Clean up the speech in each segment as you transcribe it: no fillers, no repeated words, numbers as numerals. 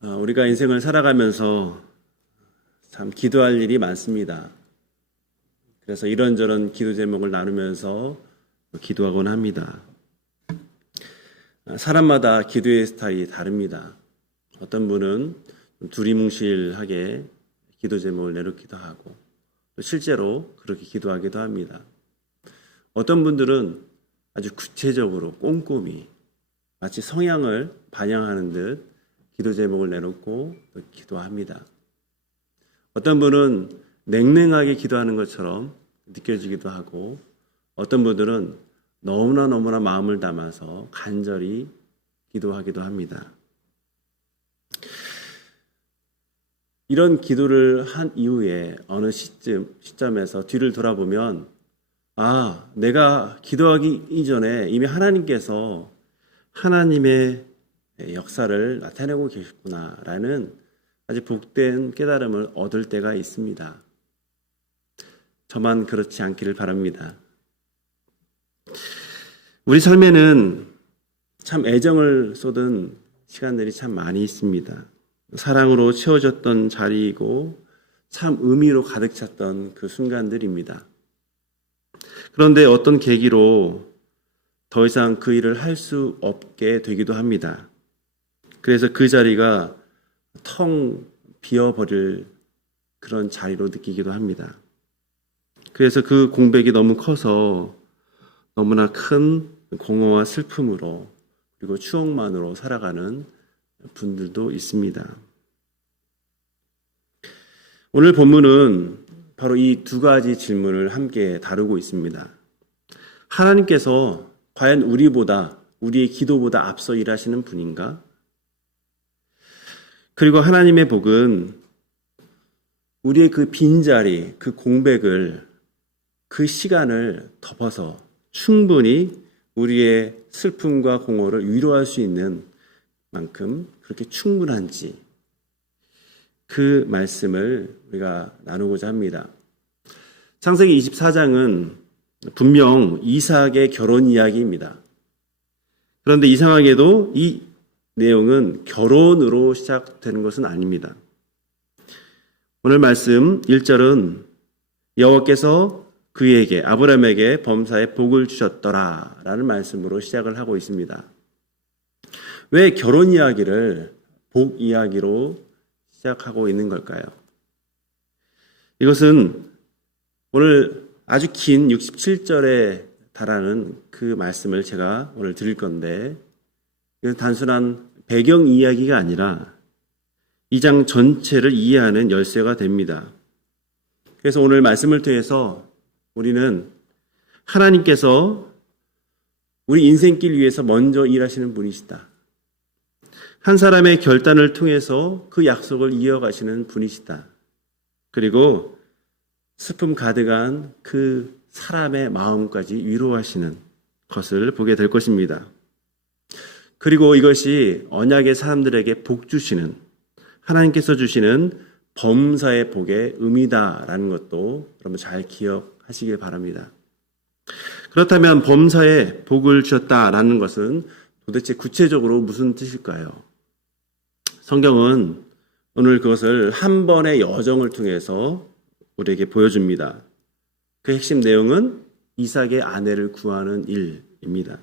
우리가 인생을 살아가면서 참 기도할 일이 많습니다. 그래서 이런저런 기도 제목을 나누면서 기도하곤 합니다. 사람마다 기도의 스타일이 다릅니다. 어떤 분은 두리뭉실하게 기도 제목을 내놓기도 하고 또 실제로 그렇게 기도하기도 합니다. 어떤 분들은 아주 구체적으로 꼼꼼히 마치 성향을 반영하는 듯 기도 제목을 내놓고 또 기도합니다. 어떤 분은 냉랭하게 기도하는 것처럼 느껴지기도 하고 어떤 분들은 너무나 마음을 담아서 간절히 기도하기도 합니다. 이런 기도를 한 이후에 어느 시점에서 뒤를 돌아보면 내가 기도하기 이전에 이미 하나님께서 하나님의 역사를 나타내고 계셨구나라는 아주 복된 깨달음을 얻을 때가 있습니다. 저만 그렇지 않기를 바랍니다. 우리 삶에는 참 애정을 쏟은 시간들이 참 많이 있습니다. 사랑으로 채워졌던 자리이고 참 의미로 가득 찼던 그 순간들입니다. 그런데 어떤 계기로 더 이상 그 일을 할 수 없게 되기도 합니다. 그래서 그 자리가 텅 비어버릴 그런 자리로 느끼기도 합니다. 그래서 그 공백이 너무 커서 너무나 큰 공허와 슬픔으로 그리고 추억만으로 살아가는 분들도 있습니다. 오늘 본문은 바로 이 두 가지 질문을 함께 다루고 있습니다. 하나님께서 과연 우리의 기도보다 앞서 일하시는 분인가? 그리고 하나님의 복은 우리의 그 빈자리, 그 공백을, 그 시간을 덮어서 충분히 우리의 슬픔과 공허를 위로할 수 있는 만큼 그렇게 충분한지 그 말씀을 우리가 나누고자 합니다. 창세기 24장은 분명 이삭의 결혼 이야기입니다. 그런데 이상하게도 이 내용은 결혼으로 시작되는 것은 아닙니다. 오늘 말씀 1절은 여호와께서 그에게 아브라함에게 범사에 복을 주셨더라 라는 말씀으로 시작을 하고 있습니다. 왜 결혼 이야기를 복 이야기로 시작하고 있는 걸까요? 이것은 오늘 아주 긴 67절에 달하는 그 말씀을 제가 오늘 드릴 건데 이건 단순한 배경 이야기가 아니라 이 장 전체를 이해하는 열쇠가 됩니다. 그래서 오늘 말씀을 통해서 우리는 하나님께서 우리 인생길 위해서 먼저 일하시는 분이시다. 한 사람의 결단을 통해서 그 약속을 이어가시는 분이시다. 그리고 슬픔 가득한 그 사람의 마음까지 위로하시는 것을 보게 될 것입니다. 그리고 이것이 언약의 사람들에게 복 주시는 하나님께서 주시는 범사의 복의 의미다라는 것도 여러분 잘 기억하시길 바랍니다. 그렇다면 범사의 복을 주셨다라는 것은 도대체 구체적으로 무슨 뜻일까요? 성경은 오늘 그것을 한 번의 여정을 통해서 우리에게 보여줍니다. 그 핵심 내용은 이삭의 아내를 구하는 일입니다.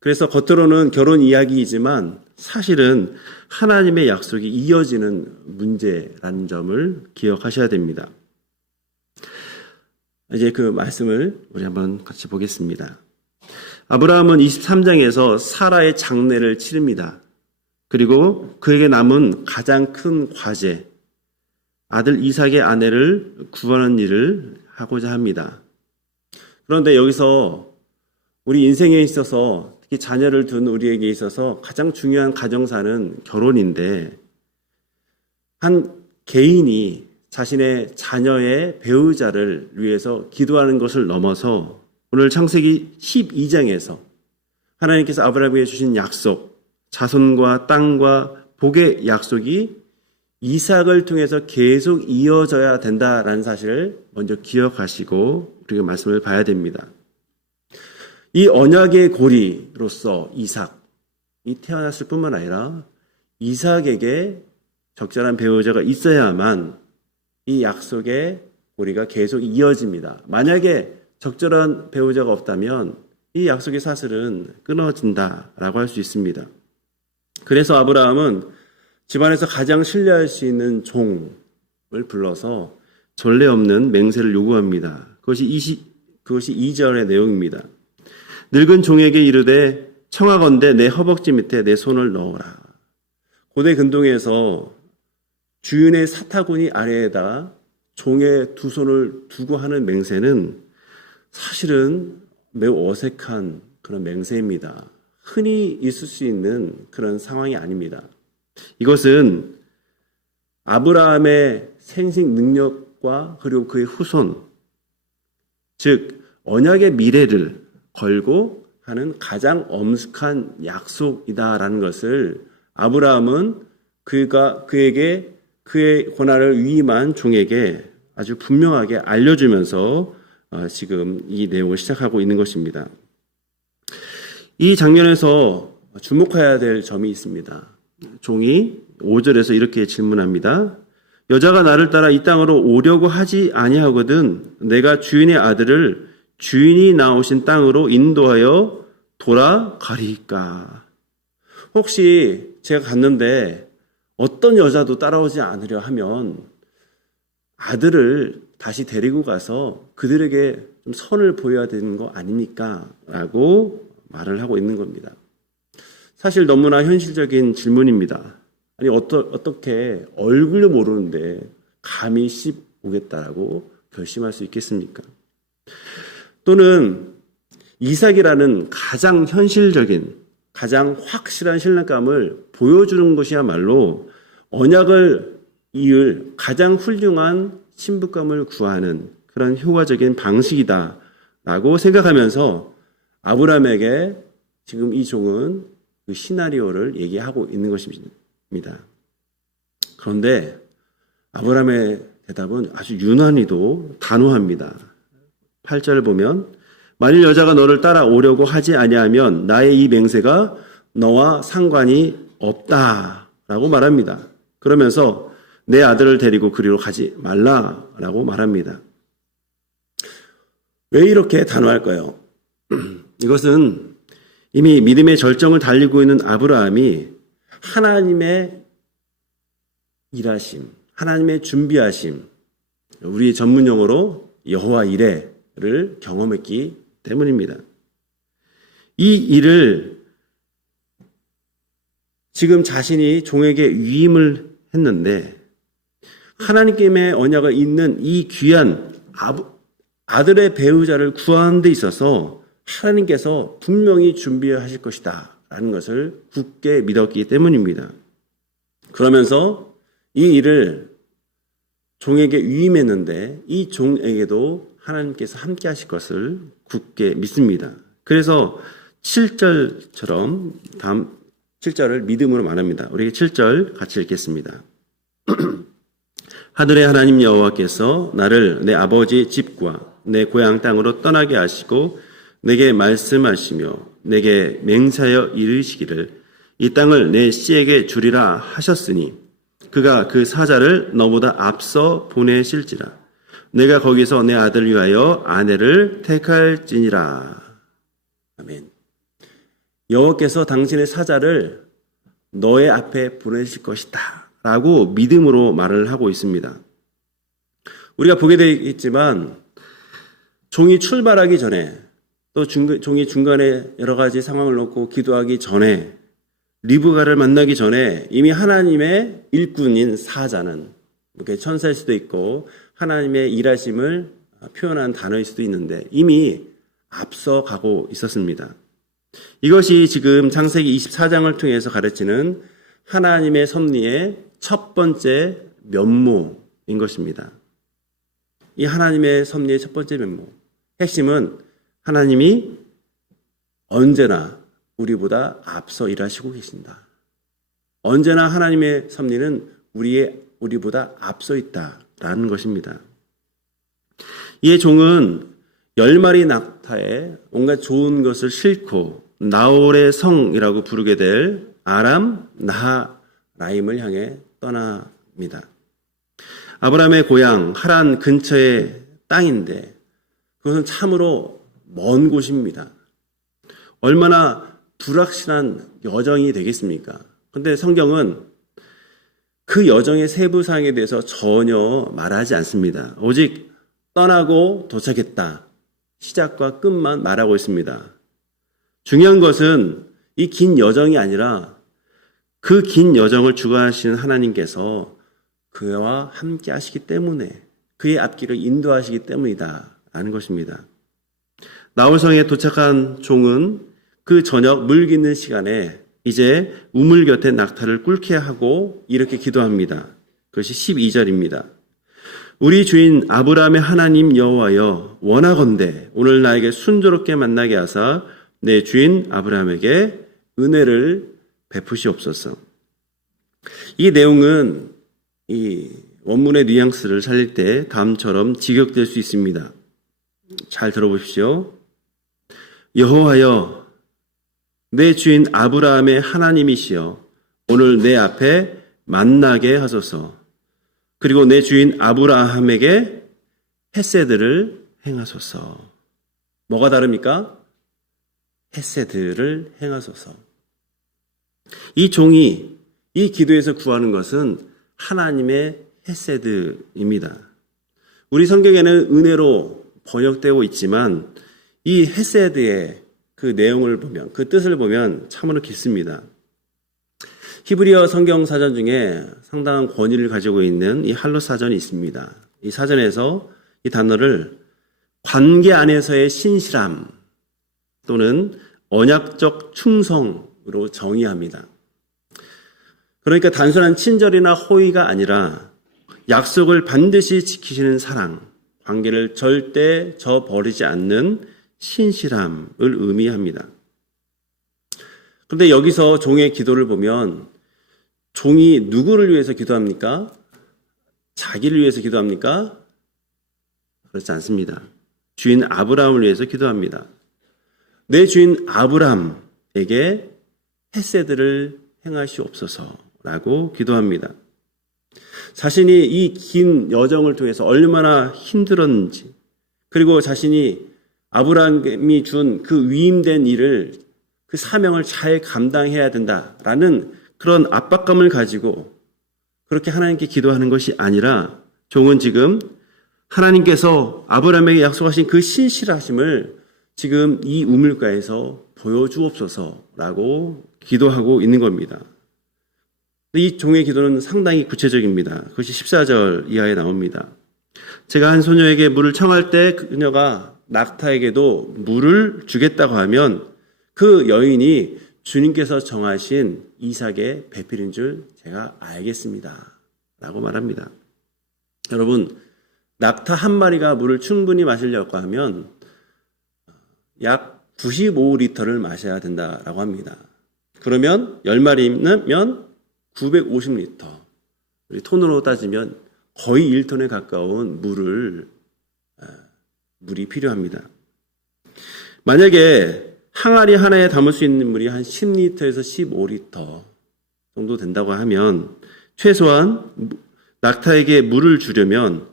그래서 겉으로는 결혼 이야기이지만 사실은 하나님의 약속이 이어지는 문제라는 점을 기억하셔야 됩니다. 이제 그 말씀을 우리 한번 같이 보겠습니다. 아브라함은 23장에서 사라의 장례를 치릅니다. 그리고 그에게 남은 가장 큰 과제, 아들 이삭의 아내를 구하는 일을 하고자 합니다. 그런데 여기서 우리 인생에 있어서 특히 자녀를 둔 우리에게 있어서 가장 중요한 가정사는 결혼인데 한 개인이 자신의 자녀의 배우자를 위해서 기도하는 것을 넘어서 오늘 창세기 12장에서 하나님께서 아브라함에게 주신 약속, 자손과 땅과 복의 약속이 이삭을 통해서 계속 이어져야 된다라는 사실을 먼저 기억하시고 우리가 말씀을 봐야 됩니다. 이 언약의 고리로서 이삭이 태어났을 뿐만 아니라 이삭에게 적절한 배우자가 있어야만 이 약속의 고리가 계속 이어집니다. 만약에 적절한 배우자가 없다면 이 약속의 사슬은 끊어진다라고 할 수 있습니다. 그래서 아브라함은 집안에서 가장 신뢰할 수 있는 종을 불러서 전례 없는 맹세를 요구합니다. 그것이 2절의 내용입니다. 늙은 종에게 이르되 청하건대 내 허벅지 밑에 내 손을 넣어라. 고대 근동에서 주인의 사타구니 아래에다 종의 두 손을 두고 하는 맹세는 사실은 매우 어색한 그런 맹세입니다. 흔히 있을 수 있는 그런 상황이 아닙니다. 이것은 아브라함의 생식 능력과 그리고 그의 후손, 즉 언약의 미래를 걸고 하는 가장 엄숙한 약속이다라는 것을 아브라함은 그에게 그의 고난을 위임한 종에게 아주 분명하게 알려주면서 지금 이 내용을 시작하고 있는 것입니다. 이 장면에서 주목해야 될 점이 있습니다. 종이 5절에서 이렇게 질문합니다. 여자가 나를 따라 이 땅으로 오려고 하지 아니하거든 내가 주인의 아들을 주인이 나오신 땅으로 인도하여 돌아가리까. 혹시 제가 갔는데 어떤 여자도 따라오지 않으려 하면 아들을 다시 데리고 가서 그들에게 좀 선을 보여야 되는 거 아닙니까? 라고 말을 하고 있는 겁니다. 사실 너무나 현실적인 질문입니다. 아니 어떻게 얼굴도 모르는데 감히 씹오겠다라고 결심할 수 있겠습니까? 또는 이삭이라는 가장 현실적인 가장 확실한 신랑감을 보여주는 것이야말로 언약을 이을 가장 훌륭한 신부감을 구하는 그런 효과적인 방식이다라고 생각하면서 아브라함에게 지금 이 종은 그 시나리오를 얘기하고 있는 것입니다. 그런데 아브라함의 대답은 아주 유난히도 단호합니다. 8절을 보면 만일 여자가 너를 따라오려고 하지 아니하면 나의 이 맹세가 너와 상관이 없다라고 말합니다. 그러면서 내 아들을 데리고 그리로 가지 말라라고 말합니다. 왜 이렇게 단호할까요? 이것은 이미 믿음의 절정을 달리고 있는 아브라함이 하나님의 일하심, 하나님의 준비하심, 우리 전문 용어로 여호와 이레를 경험했기 때문입니다. 이 일을 지금 자신이 종에게 위임을 했는데 하나님께의 언약을 잇는 이 귀한 아들의 배우자를 구하는 데 있어서 하나님께서 분명히 준비하실 것이다 라는 것을 굳게 믿었기 때문입니다. 그러면서 이 일을 종에게 위임했는데 이 종에게도 하나님께서 함께 하실 것을 굳게 믿습니다. 그래서 7절처럼 다음 7절을 믿음으로 말합니다. 우리 7절 같이 읽겠습니다. 하늘의 하나님 여호와께서 나를 내 아버지 집과 내 고향 땅으로 떠나게 하시고 내게 말씀하시며 내게 맹세하여 이르시기를 이 땅을 내 씨에게 주리라 하셨으니 그가 그 사자를 너보다 앞서 보내실지라 내가 거기서 내 아들을 위하여 아내를 택할지니라. 아멘. 여호와께서 당신의 사자를 너의 앞에 보내실 것이다 라고 믿음으로 말을 하고 있습니다. 우리가 보게 되겠지만 종이 출발하기 전에 또 종이 중간에 여러 가지 상황을 놓고 기도하기 전에 리브가를 만나기 전에 이미 하나님의 일꾼인 사자는 천사일 수도 있고 하나님의 일하심을 표현한 단어일 수도 있는데 이미 앞서 가고 있었습니다. 이것이 지금 창세기 24장을 통해서 가르치는 하나님의 섭리의 첫 번째 면모인 것입니다. 이 하나님의 섭리의 첫 번째 면모, 핵심은 하나님이 언제나 우리보다 앞서 일하시고 계신다. 언제나 하나님의 섭리는 우리보다 앞서 있다라는 것입니다. 이에 종은 10마리 낙타에 온갖 좋은 것을 싣고 나홀의 성이라고 부르게 될 아람 나하라는 라임을 향해 떠납니다. 아브라함의 고향 하란 근처의 땅인데 그것은 참으로 먼 곳입니다. 얼마나 불확실한 여정이 되겠습니까? 그런데 성경은 그 여정의 세부 사항에 대해서 전혀 말하지 않습니다. 오직 떠나고 도착했다. 시작과 끝만 말하고 있습니다. 중요한 것은 이 긴 여정이 아니라 그 긴 여정을 주관하시는 하나님께서 그와 함께 하시기 때문에 그의 앞길을 인도하시기 때문이다 라는 것입니다. 나홀성에 도착한 종은 그 저녁 물 깃는 시간에 이제 우물 곁에 낙타를 꿇게 하고 이렇게 기도합니다. 그것이 12절입니다. 우리 주인 아브라함의 하나님 여호와여 원하건대 오늘 나에게 순조롭게 만나게 하사 내 주인 아브라함에게 은혜를 베푸시옵소서. 이 내용은 이 원문의 뉘앙스를 살릴 때 다음처럼 직역될 수 있습니다. 잘 들어보십시오. 여호와여 내 주인 아브라함의 하나님이시여 오늘 내 앞에 만나게 하소서. 그리고 내 주인 아브라함에게 헤세드를 행하소서. 뭐가 다릅니까? 헤세드를 행하소서. 이 종이 이 기도에서 구하는 것은 하나님의 헤세드입니다. 우리 성경에는 은혜로 번역되고 있지만 이 헤세드의 그 내용을 보면, 그 뜻을 보면 참으로 깊습니다. 히브리어 성경 사전 중에 상당한 권위를 가지고 있는 이 할로 사전이 있습니다. 이 사전에서 이 단어를 관계 안에서의 신실함 또는 언약적 충성으로 정의합니다. 그러니까 단순한 친절이나 호의가 아니라 약속을 반드시 지키시는 사랑, 관계를 절대 저버리지 않는 신실함을 의미합니다. 그런데 여기서 종의 기도를 보면 종이 누구를 위해서 기도합니까? 자기를 위해서 기도합니까? 그렇지 않습니다. 주인 아브라함을 위해서 기도합니다. 내 주인 아브라함에게 헤세드를 행하시옵소서라고 기도합니다. 자신이 이 긴 여정을 통해서 얼마나 힘들었는지, 그리고 자신이 아브라함이 준 그 위임된 일을, 그 사명을 잘 감당해야 된다라는 그런 압박감을 가지고 그렇게 하나님께 기도하는 것이 아니라 종은 지금 하나님께서 아브라함에게 약속하신 그 신실하심을 지금 이 우물가에서 보여주옵소서라고 기도하고 있는 겁니다. 이 종의 기도는 상당히 구체적입니다. 그것이 14절 이하에 나옵니다. 제가 한 소녀에게 물을 청할 때 그녀가 낙타에게도 물을 주겠다고 하면 그 여인이 주님께서 정하신 이삭의 배필인 줄 제가 알겠습니다 라고 말합니다. 여러분, 낙타 한 마리가 물을 충분히 마시려고 하면 약 95리터를 마셔야 된다라고 합니다. 그러면 10마리면 950리터, 우리 톤으로 따지면 거의 1톤에 가까운 물이 필요합니다. 만약에 항아리 하나에 담을 수 있는 물이 한 10리터에서 15리터 정도 된다고 하면 최소한 낙타에게 물을 주려면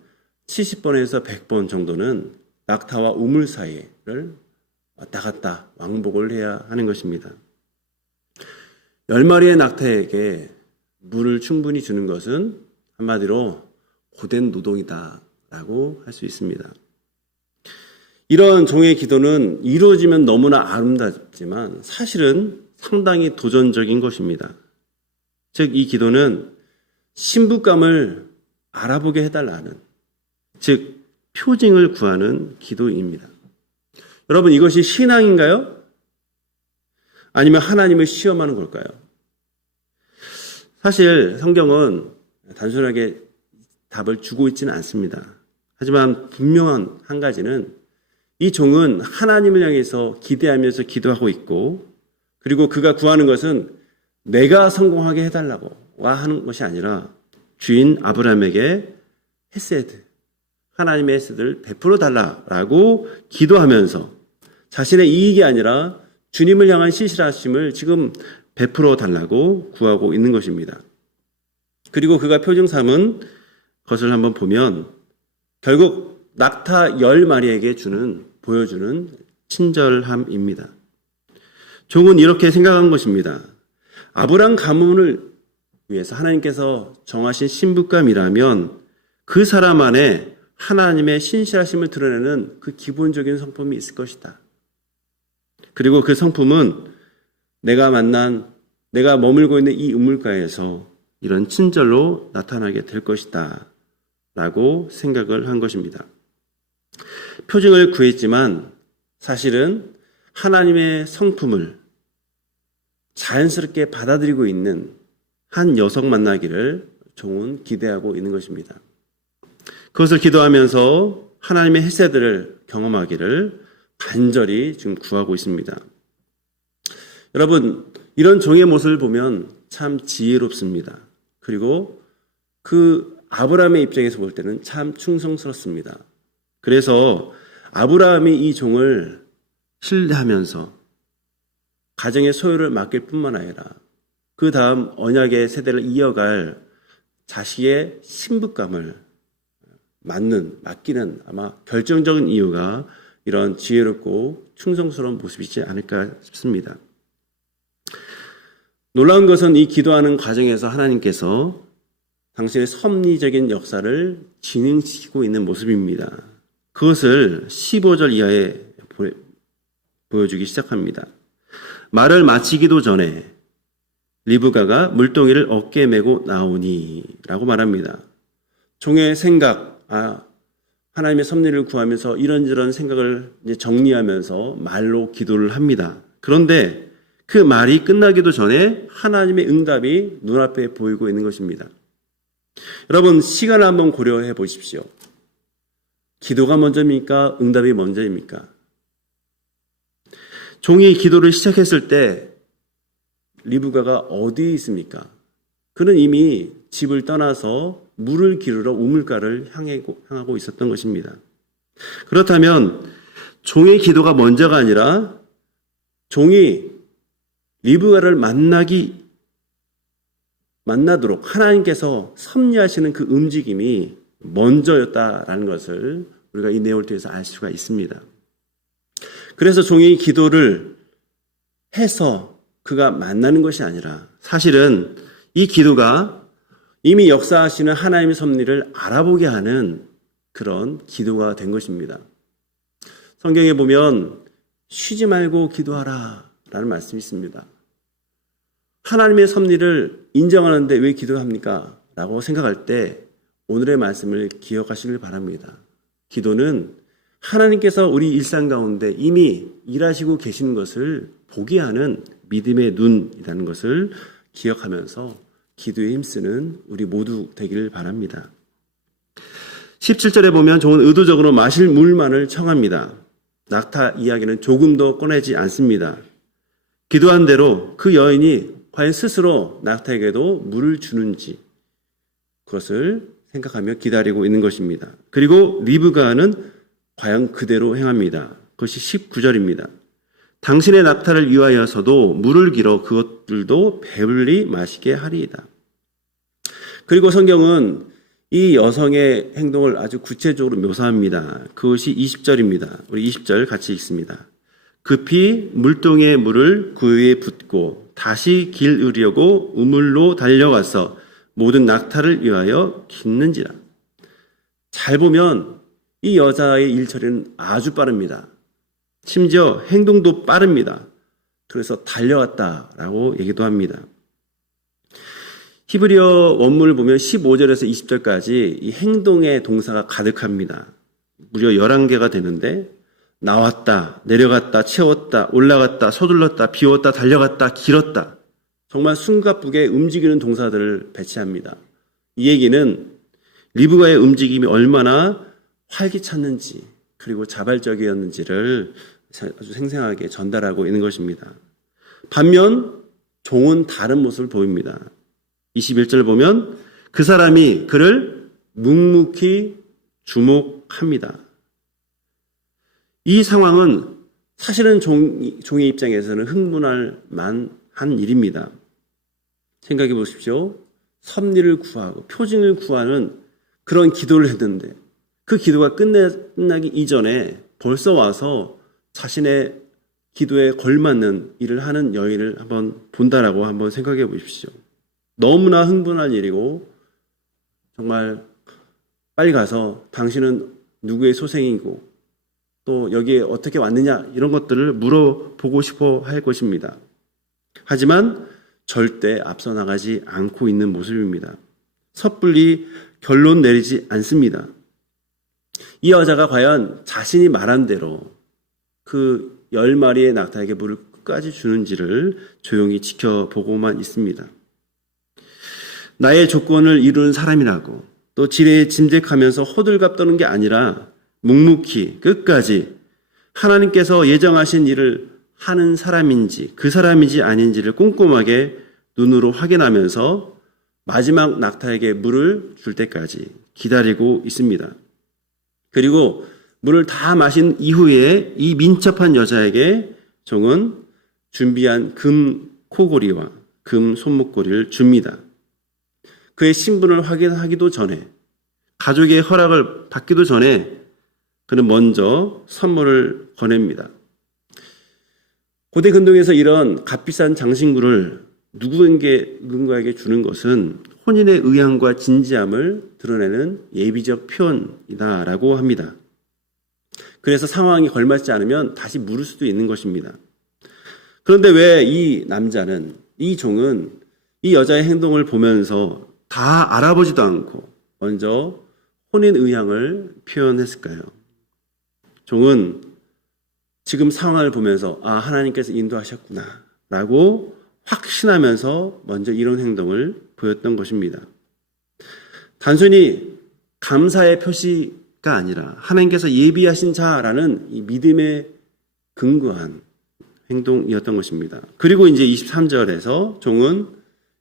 70번에서 100번 정도는 낙타와 우물 사이를 왔다 갔다 왕복을 해야 하는 것입니다. 10마리의 낙타에게 물을 충분히 주는 것은 한마디로 고된 노동이다라고 할 수 있습니다. 이런 종의 기도는 이루어지면 너무나 아름답지만 사실은 상당히 도전적인 것입니다. 즉, 이 기도는 신부감을 알아보게 해달라는, 즉 표징을 구하는 기도입니다. 여러분, 이것이 신앙인가요? 아니면 하나님을 시험하는 걸까요? 사실 성경은 단순하게 답을 주고 있지는 않습니다. 하지만 분명한 한 가지는 이 종은 하나님을 향해서 기대하면서 기도하고 있고, 그리고 그가 구하는 것은 내가 성공하게 해달라고 하는 것이 아니라 주인 아브라함에게 헤세드, 하나님의 헤세드를 베풀어 달라라고 기도하면서 자신의 이익이 아니라 주님을 향한 신실하심을 지금 베풀어 달라고 구하고 있는 것입니다. 그리고 그가 표징 삼은 것을 한번 보면 결국 낙타 10마리에게 보여주는 친절함입니다. 종은 이렇게 생각한 것입니다. 아브람 가문을 위해서 하나님께서 정하신 신부감이라면 그 사람 안에 하나님의 신실하심을 드러내는 그 기본적인 성품이 있을 것이다. 그리고 그 성품은 내가 머물고 있는 이 우물가에서 이런 친절로 나타나게 될 것이다 라고 생각을 한 것입니다. 표징을 구했지만 사실은 하나님의 성품을 자연스럽게 받아들이고 있는 한 여성 만나기를 종은 기대하고 있는 것입니다. 그것을 기도하면서 하나님의 헤세드를 경험하기를 간절히 지금 구하고 있습니다. 여러분, 이런 종의 모습을 보면 참 지혜롭습니다. 그리고 그 아브라함의 입장에서 볼 때는 참 충성스럽습니다. 그래서 아브라함이 이 종을 신뢰하면서 가정의 소유를 맡길 뿐만 아니라 그 다음 언약의 세대를 이어갈 자식의 신부감을 맡기는 아마 결정적인 이유가 이런 지혜롭고 충성스러운 모습이지 않을까 싶습니다. 놀라운 것은 이 기도하는 과정에서 하나님께서 당신의 섭리적인 역사를 진행시키고 있는 모습입니다. 그것을 15절 이하에 보여주기 시작합니다. 말을 마치기도 전에 리브가가 물동이를 어깨에 메고 나오니 라고 말합니다. 종의 생각, 하나님의 섭리를 구하면서 이런저런 생각을 이제 정리하면서 말로 기도를 합니다. 그런데 그 말이 끝나기도 전에 하나님의 응답이 눈앞에 보이고 있는 것입니다. 여러분, 시간을 한번 고려해 보십시오. 기도가 먼저입니까? 응답이 먼저입니까? 종이 기도를 시작했을 때 리브가가 어디에 있습니까? 그는 이미 집을 떠나서 물을 기르러 우물가를 향하고 있었던 것입니다. 그렇다면 종의 기도가 먼저가 아니라 종이 리브가를 만나도록 하나님께서 섭리하시는 그 움직임이 먼저였다라는 것을 우리가 이 내용을 통해서 알 수가 있습니다. 그래서 종이 기도를 해서 그가 만나는 것이 아니라 사실은 이 기도가 이미 역사하시는 하나님의 섭리를 알아보게 하는 그런 기도가 된 것입니다. 성경에 보면 쉬지 말고 기도하라 라는 말씀이 있습니다. 하나님의 섭리를 인정하는데 왜 기도합니까? 라고 생각할 때 오늘의 말씀을 기억하시길 바랍니다. 기도는 하나님께서 우리 일상 가운데 이미 일하시고 계시는 것을 보게 하는 믿음의 눈이라는 것을 기억하면서 기도에 힘쓰는 우리 모두 되기를 바랍니다. 17절에 보면 종은 의도적으로 마실 물만을 청합니다. 낙타 이야기는 조금도 꺼내지 않습니다. 기도한 대로 그 여인이 과연 스스로 낙타에게도 물을 주는지 그것을 생각하며 기다리고 있는 것입니다. 그리고 리브가는 과연 그대로 행합니다. 그것이 19절입니다. 당신의 낙타를 위하여서도 물을 길어 그것들도 배불리 마시게 하리이다. 그리고 성경은 이 여성의 행동을 아주 구체적으로 묘사합니다. 그것이 20절입니다. 우리 20절 같이 읽습니다. 급히 물동에 물을 그 위에 붓고 다시 길 으려고 우물로 달려가서 모든 낙타를 위하여 깃는지라. 잘 보면 이 여자의 일처리는 아주 빠릅니다. 심지어 행동도 빠릅니다. 그래서 달려갔다라고 얘기도 합니다. 히브리어 원문을 보면 15절에서 20절까지 이 행동의 동사가 가득합니다. 무려 11개가 되는데 나왔다, 내려갔다, 채웠다, 올라갔다, 서둘렀다, 비웠다, 달려갔다, 길었다. 정말 숨가쁘게 움직이는 동사들을 배치합니다. 이 얘기는 리브가의 움직임이 얼마나 활기찼는지 그리고 자발적이었는지를 아주 생생하게 전달하고 있는 것입니다. 반면 종은 다른 모습을 보입니다. 21절을 보면 그 사람이 그를 묵묵히 주목합니다. 이 상황은 사실은 종의 입장에서는 흥분할 만한 일입니다. 생각해 보십시오. 섭리를 구하고 표징을 구하는 그런 기도를 했는데 그 기도가 끝나기 이전에 벌써 와서 자신의 기도에 걸맞는 일을 하는 여인을 한번 본다라고 한번 생각해 보십시오. 너무나 흥분할 일이고 정말 빨리 가서 당신은 누구의 소생이고 또 여기에 어떻게 왔느냐 이런 것들을 물어보고 싶어 할 것입니다. 하지만 절대 앞서 나가지 않고 있는 모습입니다. 섣불리 결론 내리지 않습니다. 이 여자가 과연 자신이 말한 대로 그 10마리의 낙타에게 물을 끝까지 주는지를 조용히 지켜보고만 있습니다. 나의 조건을 이루는 사람이라고 또 지레에 짐작하면서 호들갑 떠는 게 아니라 묵묵히 끝까지 하나님께서 예정하신 일을 하는 사람인지 그 사람인지 아닌지를 꼼꼼하게 눈으로 확인하면서 마지막 낙타에게 물을 줄 때까지 기다리고 있습니다. 그리고 물을 다 마신 이후에 이 민첩한 여자에게 종은 준비한 금 코고리와 금 손목고리를 줍니다. 그의 신분을 확인하기도 전에 가족의 허락을 받기도 전에 그는 먼저 선물을 거냅니다. 고대 근동에서 이런 값비싼 장신구를 누군가에게 주는 것은 혼인의 의향과 진지함을 드러내는 예비적 표현이다라고 합니다. 그래서 상황이 걸맞지 않으면 다시 물을 수도 있는 것입니다. 그런데 왜 이 남자는, 이 종은 이 여자의 행동을 보면서 다 알아보지도 않고 먼저 혼인 의향을 표현했을까요? 종은 지금 상황을 보면서 하나님께서 인도하셨구나 라고 확신하면서 먼저 이런 행동을 보였던 것입니다. 단순히 감사의 표시가 아니라 하나님께서 예비하신 자라는 이 믿음에 근거한 행동이었던 것입니다. 그리고 이제 23절에서 종은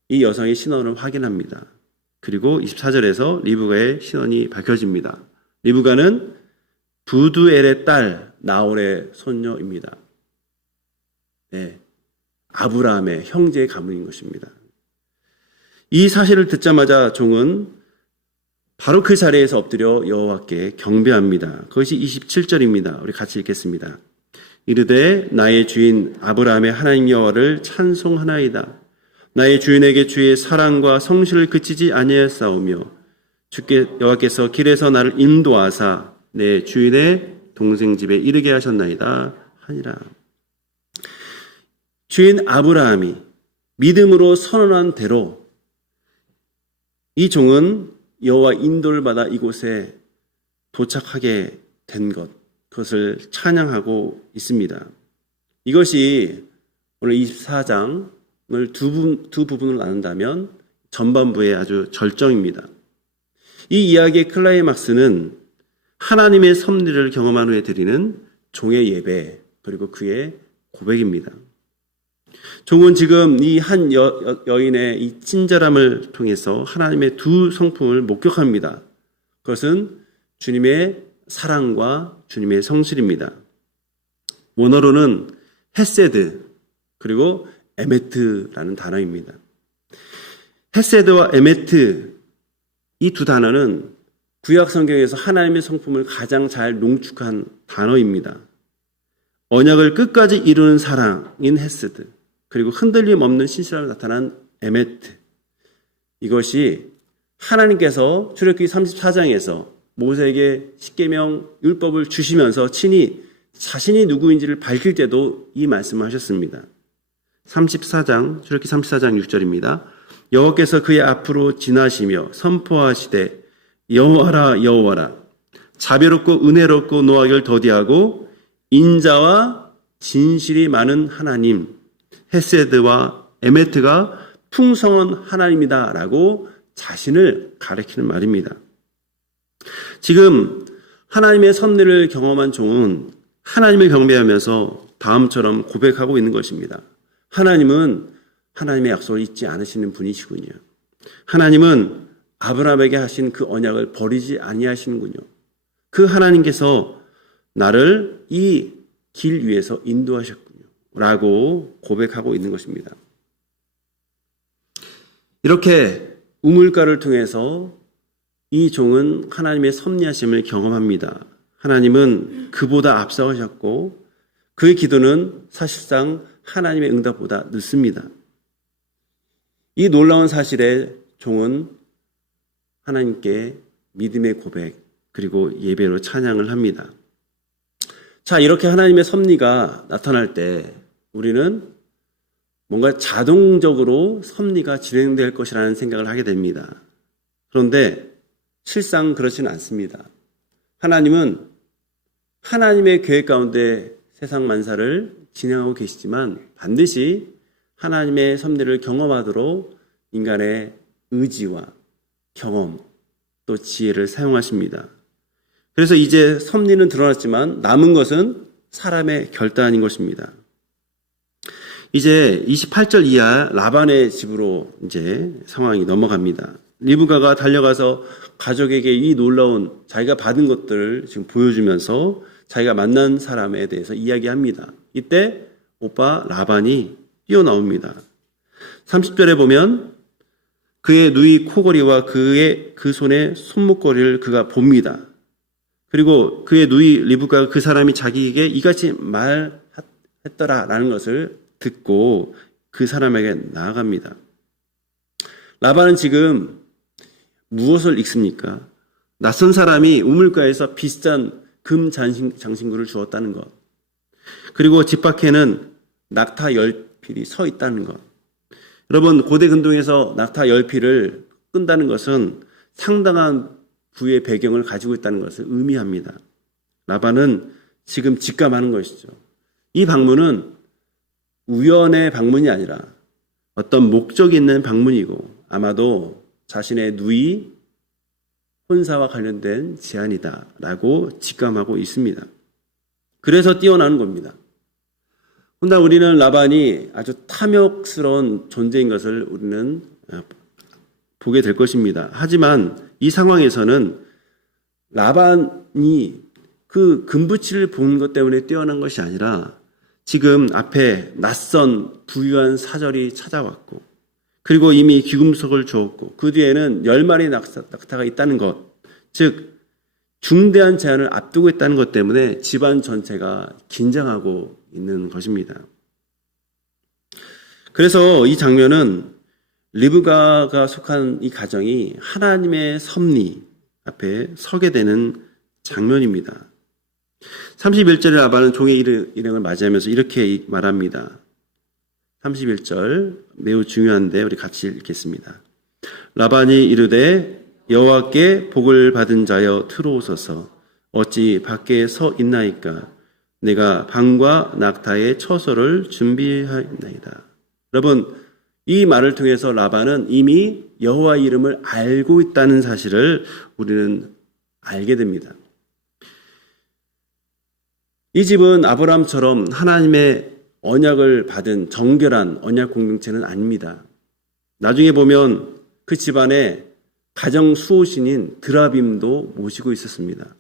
이 여성의 신원을 확인합니다. 그리고 24절에서 리브가의 신원이 밝혀집니다. 리브가는 부두엘의 딸 나홀의 손녀입니다. 네, 아브라함의 형제의 가문인 것입니다. 이 사실을 듣자마자 종은 바로 그 자리에서 엎드려 여호와께 경배합니다. 그것이 27절입니다. 우리 같이 읽겠습니다. 이르되 나의 주인 아브라함의 하나님 여호와를 찬송하나이다. 나의 주인에게 주의 사랑과 성실을 그치지 아니하였사오며 주께 여호와께서 길에서 나를 인도하사 내 주인의 동생 집에 이르게 하셨나이다 하니라. 주인 아브라함이 믿음으로 선언한 대로 이 종은 여호와 인도를 받아 이곳에 도착하게 된 것, 그것을 찬양하고 있습니다. 이것이 오늘 24장을 두 부분으로 나눈다면 전반부의 아주 절정입니다. 이 이야기의 클라이막스는 하나님의 섭리를 경험한 후에 드리는 종의 예배 그리고 그의 고백입니다. 종은 지금 이 한 여인의 이 친절함을 통해서 하나님의 두 성품을 목격합니다. 그것은 주님의 사랑과 주님의 성실입니다. 원어로는 헤세드 그리고 에메트라는 단어입니다. 헤세드와 에메트 이 두 단어는 구약 성경에서 하나님의 성품을 가장 잘 농축한 단어입니다. 언약을 끝까지 이루는 사랑인 헤세드 그리고 흔들림 없는 신실함을 나타난 에메트, 이것이 하나님께서 출애굽기 34장에서 모세에게 십계명 율법을 주시면서 친히 자신이 누구인지를 밝힐 때도 이 말씀을 하셨습니다. 34장 출애굽기 34장 6절입니다. 여호와께서 그의 앞으로 지나시며 선포하시되 여호와라 여호와라 자비롭고 은혜롭고 노하기를 더디하고 인자와 진실이 많은 하나님 헤세드와 에메트가 풍성한 하나님이다 라고 자신을 가리키는 말입니다. 지금 하나님의 섭리를 경험한 종은 하나님을 경배하면서 다음처럼 고백하고 있는 것입니다. 하나님은 하나님의 약속을 잊지 않으시는 분이시군요. 하나님은 아브라함에게 하신 그 언약을 버리지 아니하시는군요. 그 하나님께서 나를 이 길 위에서 인도하셨군요. 라고 고백하고 있는 것입니다. 이렇게 우물가를 통해서 이 종은 하나님의 섭리하심을 경험합니다. 하나님은 그보다 앞서가셨고 그의 기도는 사실상 하나님의 응답보다 늦습니다. 이 놀라운 사실에 종은 하나님께 믿음의 고백 그리고 예배로 찬양을 합니다. 자, 이렇게 하나님의 섭리가 나타날 때 우리는 뭔가 자동적으로 섭리가 진행될 것이라는 생각을 하게 됩니다. 그런데 실상 그렇지는 않습니다. 하나님은 하나님의 계획 가운데 세상 만사를 진행하고 계시지만 반드시 하나님의 섭리를 경험하도록 인간의 의지와 경험 또 지혜를 사용하십니다. 그래서 이제 섭리는 드러났지만 남은 것은 사람의 결단인 것입니다. 이제 28절 이하 라반의 집으로 이제 상황이 넘어갑니다. 리브가가 달려가서 가족에게 이 놀라운 자기가 받은 것들을 지금 보여주면서 자기가 만난 사람에 대해서 이야기합니다. 이때 오빠 라반이 뛰어나옵니다. 30절에 보면 그의 누이 코걸이와 그 손의 손목걸이를 그가 봅니다. 그리고 그의 누이 리브가가 그 사람이 자기에게 이같이 말했더라라는 것을 듣고 그 사람에게 나아갑니다. 라반은 지금 무엇을 읽습니까? 낯선 사람이 우물가에서 비싼 금 장신구를 주었다는 것. 그리고 집 밖에는 낙타 10필이 서 있다는 것. 여러분, 고대 근동에서 낙타 10필을 끈다는 것은 상당한 부의 배경을 가지고 있다는 것을 의미합니다. 라반은 지금 직감하는 것이죠. 이 방문은 우연의 방문이 아니라 어떤 목적이 있는 방문이고 아마도 자신의 누이 혼사와 관련된 제안이다 라고 직감하고 있습니다. 그래서 뛰어나는 겁니다. 훗날 우리는 라반이 아주 탐욕스러운 존재인 것을 우리는 보게 될 것입니다. 하지만 이 상황에서는 라반이 그 금붙이를 본 것 때문에 뛰어난 것이 아니라 지금 앞에 낯선 부유한 사절이 찾아왔고 그리고 이미 귀금속을 주었고 그 뒤에는 10마리 낙타가 있다는 것, 즉 중대한 제안을 앞두고 있다는 것 때문에 집안 전체가 긴장하고 있는 것입니다. 그래서 이 장면은 리브가가 속한 이 가정이 하나님의 섭리 앞에 서게 되는 장면입니다. 31절에 라반은 종의 일행을 맞이하면서 이렇게 말합니다. 31절 매우 중요한데 우리 같이 읽겠습니다. 라반이 이르되 여호와께 복을 받은 자여 들어오소서 어찌 밖에 서 있나이까 내가 방과 낙타의 처소를 준비하였나이다. 여러분, 이 말을 통해서 라반은 이미 여호와 이름을 알고 있다는 사실을 우리는 알게 됩니다. 이 집은 아브라함처럼 하나님의 언약을 받은 정결한 언약 공동체는 아닙니다. 나중에 보면 그 집안에 가정 수호신인 드라빔도 모시고 있었습니다.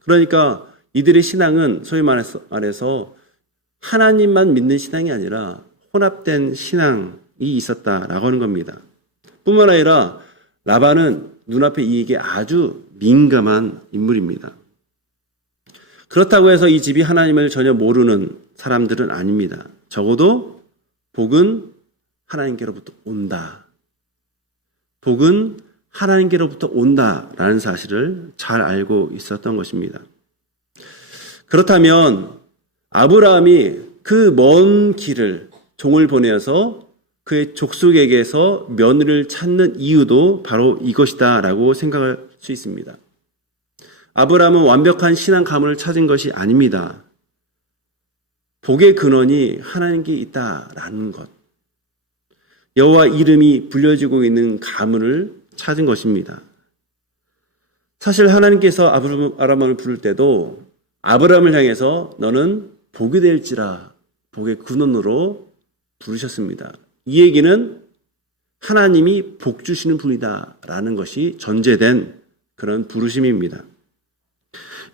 그러니까 이들의 신앙은 소위 말해서 하나님만 믿는 신앙이 아니라 혼합된 신앙이 있었다라고 하는 겁니다. 뿐만 아니라 라반은 눈앞의 이익에 아주 민감한 인물입니다. 그렇다고 해서 이 집이 하나님을 전혀 모르는 사람들은 아닙니다. 적어도 복은 하나님께로부터 온다. 복은 하나님께로부터 온다라는 사실을 잘 알고 있었던 것입니다. 그렇다면 아브라함이 그 먼 길을 종을 보내어서 그의 족속에게서 며느리를 찾는 이유도 바로 이것이다 라고 생각할 수 있습니다. 아브라함은 완벽한 신앙 가문을 찾은 것이 아닙니다. 복의 근원이 하나님께 있다라는 것. 여호와 이름이 불려지고 있는 가문을 찾은 것입니다. 사실 하나님께서 아브라함을 부를 때도 아브라함을 향해서 너는 복이 될지라 복의 근원으로 부르셨습니다. 이 얘기는 하나님이 복 주시는 분이다라는 것이 전제된 그런 부르심입니다.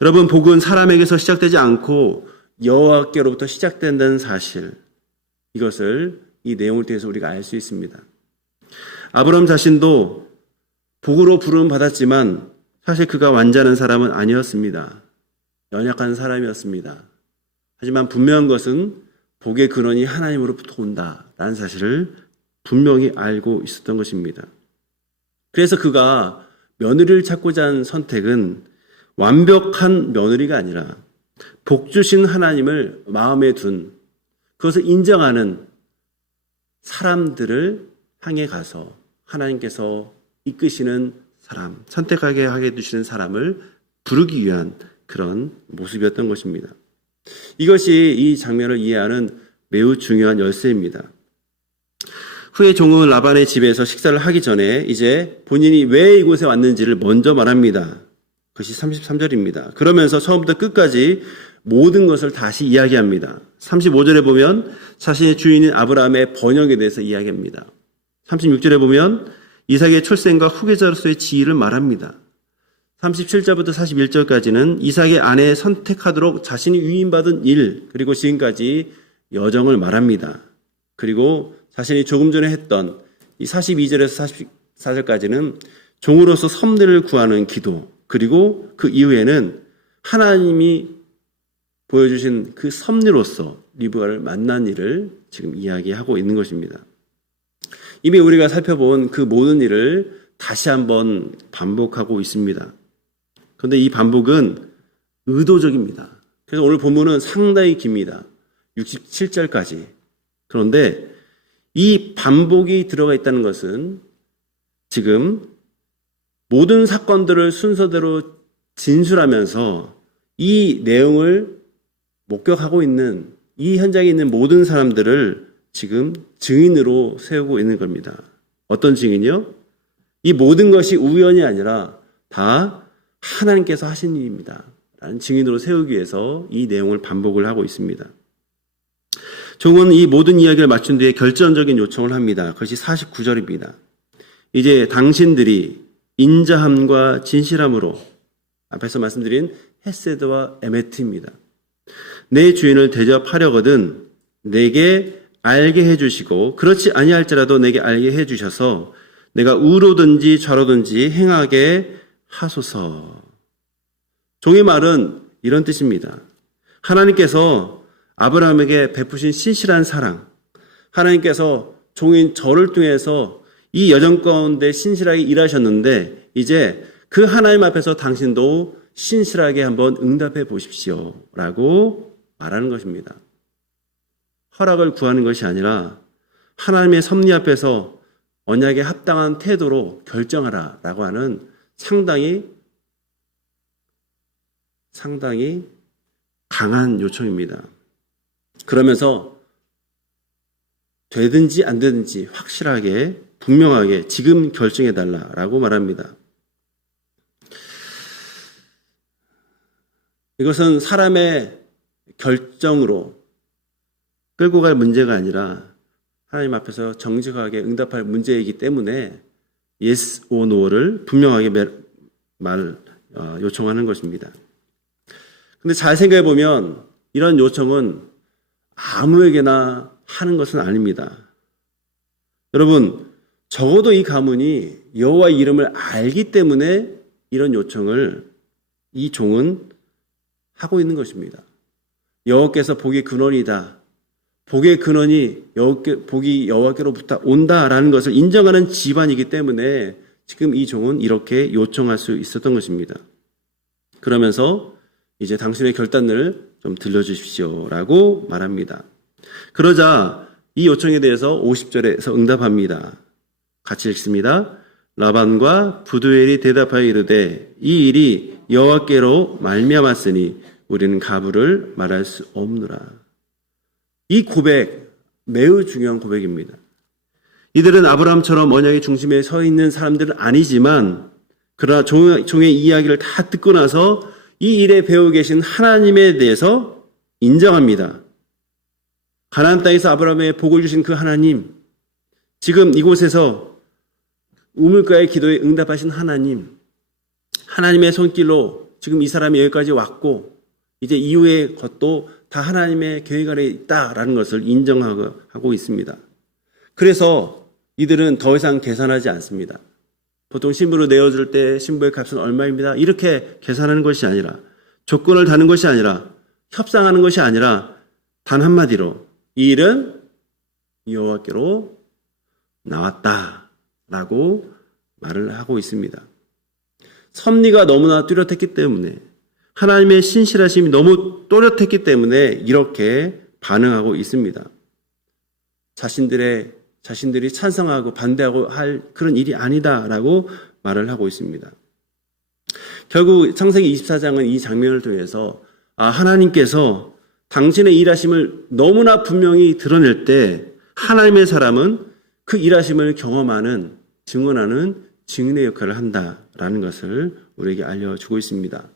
여러분, 복은 사람에게서 시작되지 않고 여호와께로부터 시작된다는 사실, 이것을 이 내용을 통해서 우리가 알 수 있습니다. 아브라함 자신도 복으로 부름 받았지만 사실 그가 완전한 사람은 아니었습니다. 연약한 사람이었습니다. 하지만 분명한 것은 복의 근원이 하나님으로부터 온다라는 사실을 분명히 알고 있었던 것입니다. 그래서 그가 며느리를 찾고자 한 선택은 완벽한 며느리가 아니라 복 주신 하나님을 마음에 둔, 그것을 인정하는 사람들을 향해 가서 하나님께서 이끄시는 사람, 선택하게 하게 해주시는 사람을 부르기 위한 그런 모습이었던 것입니다. 이것이 이 장면을 이해하는 매우 중요한 열쇠입니다. 후에 종은 라반의 집에서 식사를 하기 전에 이제 본인이 왜 이곳에 왔는지를 먼저 말합니다. 그것이 33절입니다. 그러면서 처음부터 끝까지 모든 것을 다시 이야기합니다. 35절에 보면 자신의 주인인 아브라함의 번영에 대해서 이야기합니다. 36절에 보면 이삭의 출생과 후계자로서의 지위를 말합니다. 37절부터 41절까지는 이삭의 아내 선택하도록 자신이 위임받은 일, 그리고 지금까지 여정을 말합니다. 그리고 자신이 조금 전에 했던 이 42절에서 44절까지는 종으로서 섭리를 구하는 기도, 그리고 그 이후에는 하나님이 보여주신 그 섭리로서 리브가를 만난 일을 지금 이야기하고 있는 것입니다. 이미 우리가 살펴본 그 모든 일을 다시 한번 반복하고 있습니다. 그런데 이 반복은 의도적입니다. 그래서 오늘 본문은 상당히 깁니다. 67절까지. 그런데 이 반복이 들어가 있다는 것은 지금 모든 사건들을 순서대로 진술하면서 이 내용을 목격하고 있는, 이 현장에 있는 모든 사람들을 지금 증인으로 세우고 있는 겁니다. 어떤 증인이요? 이 모든 것이 우연이 아니라 다 하나님께서 하신 일입니다. 라는 증인으로 세우기 위해서 이 내용을 반복을 하고 있습니다. 종은 이 모든 이야기를 마친 뒤에 결정적인 요청을 합니다. 그것이 49절입니다. 이제 당신들이 인자함과 진실함으로, 앞에서 말씀드린 헤세드와 에메트입니다. 내 주인을 대접하려거든 내게 알게 해주시고 그렇지 아니할지라도 내게 알게 해주셔서 내가 우로든지 좌로든지 행하게 하소서. 종의 말은 이런 뜻입니다. 하나님께서 아브라함에게 베푸신 신실한 사랑, 하나님께서 종인 저를 통해서 이 여정 가운데 신실하게 일하셨는데 이제 그 하나님 앞에서 당신도 신실하게 한번 응답해 보십시오 라고 말하는 것입니다. 허락을 구하는 것이 아니라 하나님의 섭리 앞에서 언약에 합당한 태도로 결정하라 라고 하는 상당히 강한 요청입니다. 그러면서 되든지 안 되든지 확실하게 분명하게 지금 결정해달라라고 말합니다. 이것은 사람의 결정으로 끌고 갈 문제가 아니라 하나님 앞에서 정직하게 응답할 문제이기 때문에 yes or no를 분명하게 요청하는 것입니다. 근데 잘 생각해 보면 이런 요청은 아무에게나 하는 것은 아닙니다. 여러분, 적어도 이 가문이 여호와의 이름을 알기 때문에 이런 요청을 이 종은 하고 있는 것입니다. 여호와께서 복의 근원이다. 복의 근원이 복이 여호와께로부터 온다라는 것을 인정하는 집안이기 때문에 지금 이 종은 이렇게 요청할 수 있었던 것입니다. 그러면서 이제 당신의 결단을 좀 들려주십시오라고 말합니다. 그러자 이 요청에 대해서 50절에서 응답합니다. 같이 읽습니다. 라반과 부두엘이 대답하여 이르되 이 일이 여호와께로 말미암았으니 우리는 가부를 말할 수 없노라. 이 고백 매우 중요한 고백입니다. 이들은 아브라함처럼 언약의 중심에 서 있는 사람들은 아니지만 그러나 종의 이야기를 다 듣고 나서 이 일에 배우고 계신 하나님에 대해서 인정합니다. 가나안 땅에서 아브라함의 복을 주신 그 하나님, 지금 이곳에서 우물가의 기도에 응답하신 하나님, 하나님의 손길로 지금 이 사람이 여기까지 왔고 이제 이후의 것도 다 하나님의 계획 아래 있다라는 것을 인정하고 있습니다. 그래서 이들은 더 이상 계산하지 않습니다. 보통 신부로 내어줄 때 신부의 값은 얼마입니다. 이렇게 계산하는 것이 아니라, 조건을 다는 것이 아니라, 협상하는 것이 아니라 단 한마디로 이 일은 여호와께로 나왔다라고 말을 하고 있습니다. 섭리가 너무나 뚜렷했기 때문에, 하나님의 신실하심이 너무 또렷했기 때문에 이렇게 반응하고 있습니다. 자신들이 찬성하고 반대하고 할 그런 일이 아니다라고 말을 하고 있습니다. 결국 창세기 24장은 이 장면을 통해서 하나님께서 당신의 일하심을 너무나 분명히 드러낼 때 하나님의 사람은 그 일하심을 경험하는, 증언하는 증인의 역할을 한다라는 것을 우리에게 알려주고 있습니다.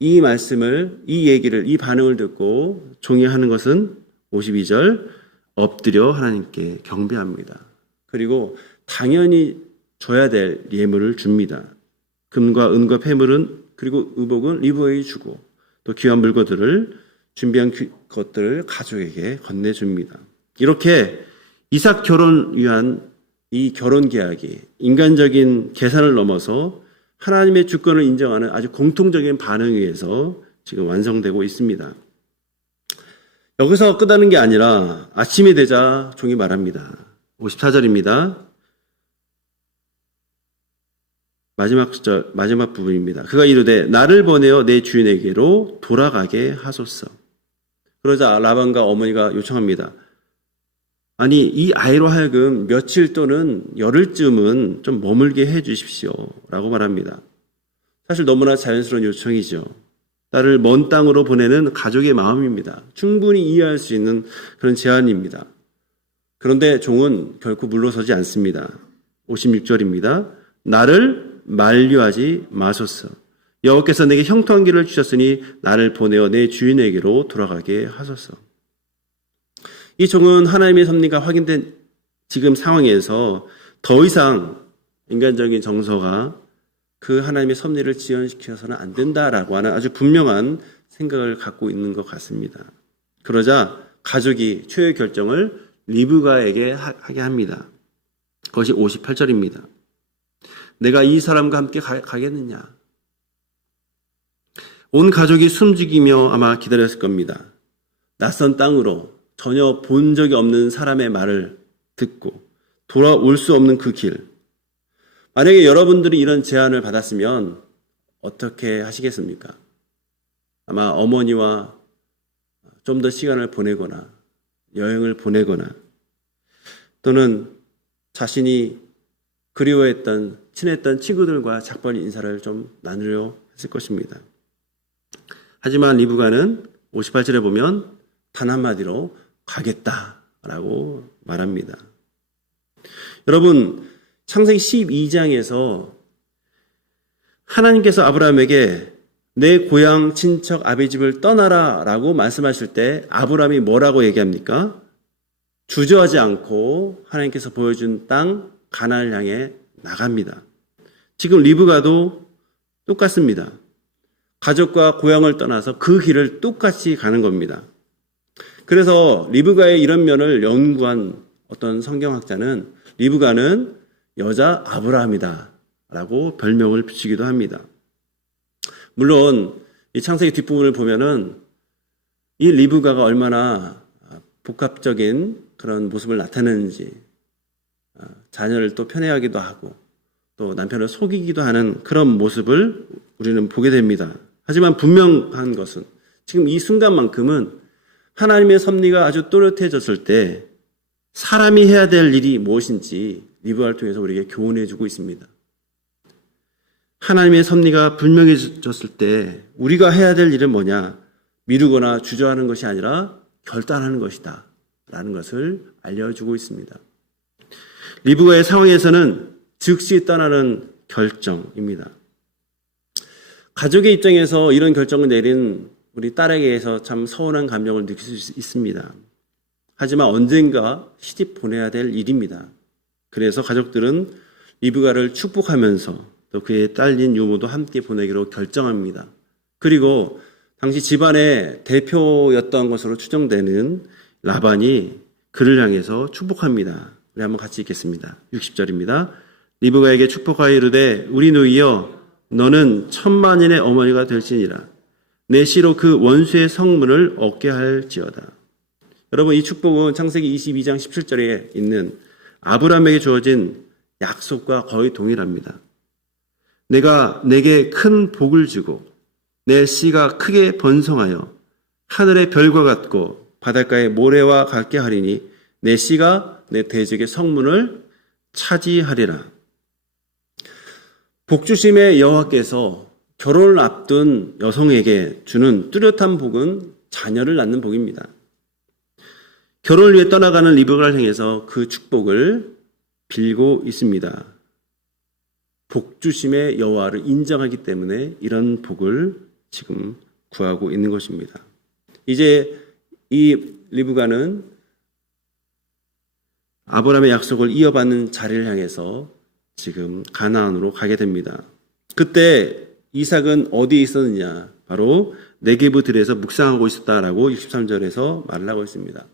이 말씀을, 이 얘기를, 이 반응을 듣고 종이 하는 것은 52절 엎드려 하나님께 경배합니다. 그리고 당연히 줘야 될 예물을 줍니다. 금과 은과 폐물은, 그리고 의복은 리브에게 주고 또 귀한 물건들을 준비한 것들을 가족에게 건네줍니다. 이렇게 이삭 결혼을 위한 이 결혼 계약이 인간적인 계산을 넘어서 하나님의 주권을 인정하는 아주 공통적인 반응에 의해서 지금 완성되고 있습니다. 여기서 끝나는 게 아니라 아침이 되자 종이 말합니다. 54절입니다. 마지막 부분입니다. 그가 이르되 나를 보내어 내 주인에게로 돌아가게 하소서. 그러자 라반과 어머니가 요청합니다. 아니, 이 아이로 하여금 며칠 또는 열흘쯤은 좀 머물게 해 주십시오 라고 말합니다. 사실 너무나 자연스러운 요청이죠. 딸을 먼 땅으로 보내는 가족의 마음입니다. 충분히 이해할 수 있는 그런 제안입니다. 그런데 종은 결코 물러서지 않습니다. 56절입니다. 나를 만류하지 마소서. 여호와께서 내게 형통한 길을 주셨으니 나를 보내어 내 주인에게로 돌아가게 하소서. 이 종은 하나님의 섭리가 확인된 지금 상황에서 더 이상 인간적인 정서가 그 하나님의 섭리를 지연시켜서는 안 된다라고 하는 아주 분명한 생각을 갖고 있는 것 같습니다. 그러자 가족이 최후의 결정을 리브가에게 하게 합니다. 그것이 58절입니다. 내가 이 사람과 함께 가겠느냐? 온 가족이 숨죽이며 아마 기다렸을 겁니다. 낯선 땅으로 전혀 본 적이 없는 사람의 말을 듣고 돌아올 수 없는 그 길. 만약에 여러분들이 이런 제안을 받았으면 어떻게 하시겠습니까? 아마 어머니와 좀 더 시간을 보내거나 여행을 보내거나 또는 자신이 그리워했던 친했던 친구들과 작별 인사를 좀 나누려 했을 것입니다. 하지만 리브가는 58절에 보면 단 한마디로 가겠다라고 말합니다. 여러분, 창세기 12장에서 하나님께서 아브라함에게 내 고향 친척 아비 집을 떠나라 라고 말씀하실 때 아브라함이 뭐라고 얘기합니까? 주저하지 않고 하나님께서 보여준 땅 가나안을 향해 나갑니다. 지금 리브가도 똑같습니다. 가족과 고향을 떠나서 그 길을 똑같이 가는 겁니다. 그래서 리브가의 이런 면을 연구한 어떤 성경학자는 리브가는 여자 아브라함이다 라고 별명을 붙이기도 합니다. 물론 이 창세기 뒷부분을 보면은 이 리브가가 얼마나 복합적인 그런 모습을 나타내는지, 자녀를 또 편애하기도 하고 또 남편을 속이기도 하는 그런 모습을 우리는 보게 됩니다. 하지만 분명한 것은 지금 이 순간만큼은 하나님의 섭리가 아주 또렷해졌을 때 사람이 해야 될 일이 무엇인지 리브가를 통해서 우리에게 교훈해 주고 있습니다. 하나님의 섭리가 분명해졌을 때 우리가 해야 될 일은 뭐냐? 미루거나 주저하는 것이 아니라 결단하는 것이다 라는 것을 알려주고 있습니다. 리브가의 상황에서는 즉시 떠나는 결정입니다. 가족의 입장에서 이런 결정을 내린 우리 딸에게서 참 서운한 감정을 느낄 수 있습니다. 하지만 언젠가 시집 보내야 될 일입니다. 그래서 가족들은 리브가를 축복하면서 또 그의 딸린 유모도 함께 보내기로 결정합니다. 그리고 당시 집안의 대표였던 것으로 추정되는 라반이 그를 향해서 축복합니다. 우리 한번 같이 읽겠습니다. 60절입니다. 리브가에게 축복하여 이르되 우리 누이여 너는 천만인의 어머니가 될지니라. 내 씨로 그 원수의 성문을 얻게 할지어다. 여러분, 이 축복은 창세기 22장 17절에 있는 아브라함에게 주어진 약속과 거의 동일합니다. 내가 내게 큰 복을 주고 내 씨가 크게 번성하여 하늘의 별과 같고 바닷가의 모래와 같게 하리니 내 씨가 내 대적의 성문을 차지하리라. 복주심의 여호와께서 결혼을 앞둔 여성에게 주는 뚜렷한 복은 자녀를 낳는 복입니다. 결혼을 위해 떠나가는 리브가를 향해서 그 축복을 빌고 있습니다. 복주심의 여호와를 인정하기 때문에 이런 복을 지금 구하고 있는 것입니다. 이제 이 리브가는 아브라함의 약속을 이어받는 자리를 향해서 지금 가나안으로 가게 됩니다. 그때 이삭은 어디에 있었느냐? 바로 네게브 들에서 묵상하고 있었다라고 63절에서 말을 하고 있습니다.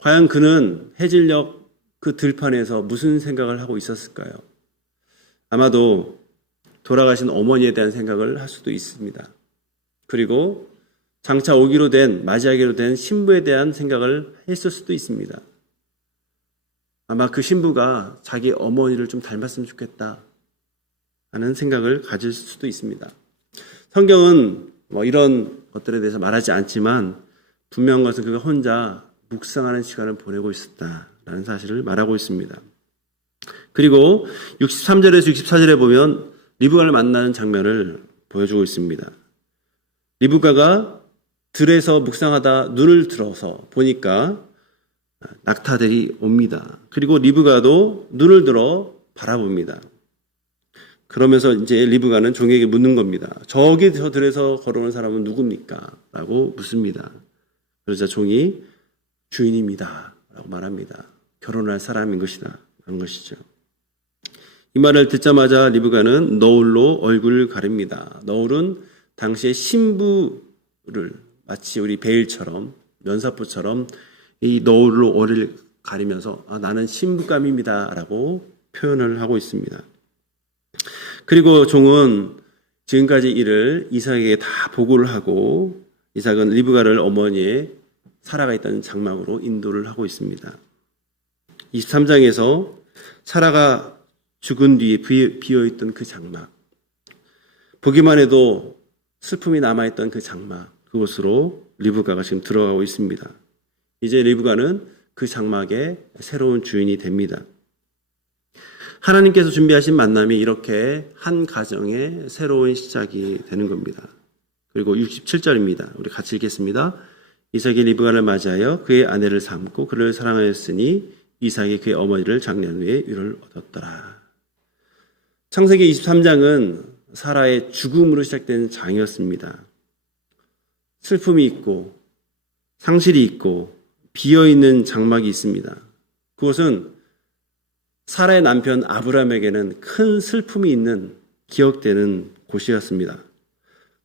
과연 그는 해질녘 그 들판에서 무슨 생각을 하고 있었을까요? 아마도 돌아가신 어머니에 대한 생각을 할 수도 있습니다. 그리고 장차 맞이하기로 된 신부에 대한 생각을 했을 수도 있습니다. 아마 그 신부가 자기 어머니를 좀 닮았으면 좋겠다 하는 생각을 가질 수도 있습니다. 성경은 이런 것들에 대해서 말하지 않지만 분명한 것은 그가 혼자 묵상하는 시간을 보내고 있었다라는 사실을 말하고 있습니다. 그리고 63절에서 64절에 보면 리브가를 만나는 장면을 보여주고 있습니다. 리브가가 들에서 묵상하다 눈을 들어서 보니까 낙타들이 옵니다. 그리고 리브가도 눈을 들어 바라봅니다. 그러면서 이제 리브가는 종에게 묻는 겁니다. 저기 저 들에서 걸어오는 사람은 누굽니까? 라고 묻습니다. 그러자 종이 주인입니다. 라고 말합니다. 결혼할 사람인 것이다. 라는 것이죠. 이 말을 듣자마자 리브가는 너울로 얼굴을 가립니다. 너울은 당시의 신부를 마치 우리 베일처럼 면사포처럼 이 너울로 얼을 가리면서 나는 신부감입니다. 라고 표현을 하고 있습니다. 그리고 종은 지금까지 일을 이삭에게 다 보고를 하고 이삭은 리브가를 어머니의 사라가 있다는 장막으로 인도를 하고 있습니다. 23장에서 사라가 죽은 뒤에 비어있던 그 장막, 보기만 해도 슬픔이 남아있던 그 장막, 그곳으로 리브가가 지금 들어가고 있습니다. 이제 리브가는 그 장막의 새로운 주인이 됩니다. 하나님께서 준비하신 만남이 이렇게 한 가정의 새로운 시작이 되는 겁니다. 그리고 67절입니다. 우리 같이 읽겠습니다. 이삭이 리브가를 맞이하여 그의 아내를 삼고 그를 사랑하였으니 이삭이 그의 어머니를 장년 후에 위를 얻었더라. 창세기 23장은 사라의 죽음으로 시작된 장이었습니다. 슬픔이 있고 상실이 있고 비어있는 장막이 있습니다. 그것은 사라의 남편 아브라함에게는 큰 슬픔이 있는 기억되는 곳이었습니다.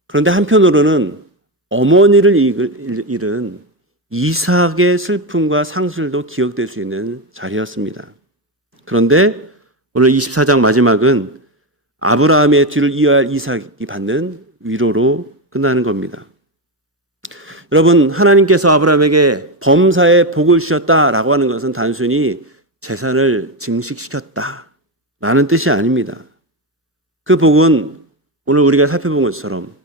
그런데 한편으로는 어머니를 잃은 이삭의 슬픔과 상실도 기억될 수 있는 자리였습니다. 그런데 오늘 24장 마지막은 아브라함의 뒤를 이어야 할 이삭이 받는 위로로 끝나는 겁니다. 여러분, 하나님께서 아브라함에게 범사의 복을 주셨다라고 하는 것은 단순히 재산을 증식시켰다라는 뜻이 아닙니다. 그 복은 오늘 우리가 살펴본 것처럼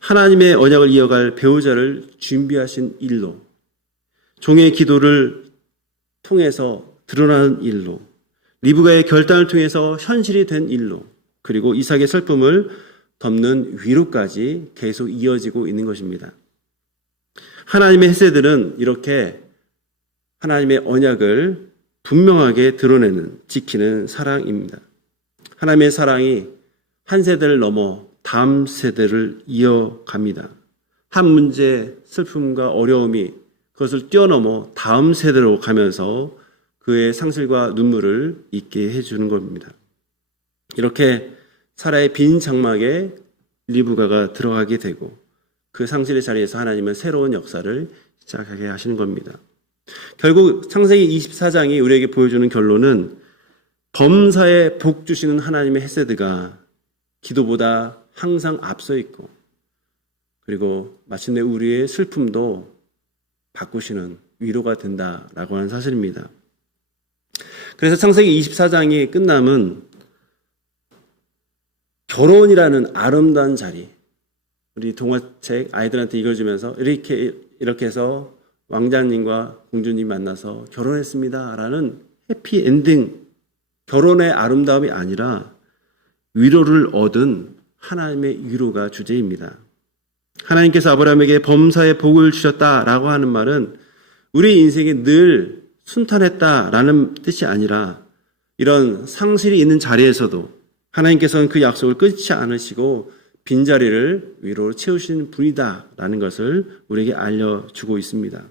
하나님의 언약을 이어갈 배우자를 준비하신 일로, 종의 기도를 통해서 드러나는 일로, 리브가의 결단을 통해서 현실이 된 일로, 그리고 이삭의 슬픔을 덮는 위로까지 계속 이어지고 있는 것입니다. 하나님의 헤세드는 이렇게 하나님의 언약을 분명하게 드러내는, 지키는 사랑입니다. 하나님의 사랑이 한 세대를 넘어 다음 세대를 이어갑니다. 한 문제, 슬픔과 어려움이 그것을 뛰어넘어 다음 세대로 가면서 그의 상실과 눈물을 잊게 해주는 겁니다. 이렇게 사라의 빈 장막에 리브가가 들어가게 되고 그 상실의 자리에서 하나님은 새로운 역사를 시작하게 하시는 겁니다. 결국 창세기 24장이 우리에게 보여주는 결론은 범사에 복 주시는 하나님의 헤세드가 기도보다 항상 앞서 있고, 그리고 마침내 우리의 슬픔도 바꾸시는 위로가 된다라고 하는 사실입니다. 그래서 창세기 24장이 끝남은 결혼이라는 아름다운 자리, 우리 동화책 아이들한테 읽어주면서 이렇게 해서 왕자님과 공주님 만나서 결혼했습니다라는 해피 엔딩, 결혼의 아름다움이 아니라 위로를 얻은 하나님의 위로가 주제입니다. 하나님께서 아브라함에게 범사에 복을 주셨다라고 하는 말은 우리 인생이 늘 순탄했다라는 뜻이 아니라 이런 상실이 있는 자리에서도 하나님께서는 그 약속을 끊지 않으시고 빈자리를 위로로 채우시는 분이다라는 것을 우리에게 알려주고 있습니다.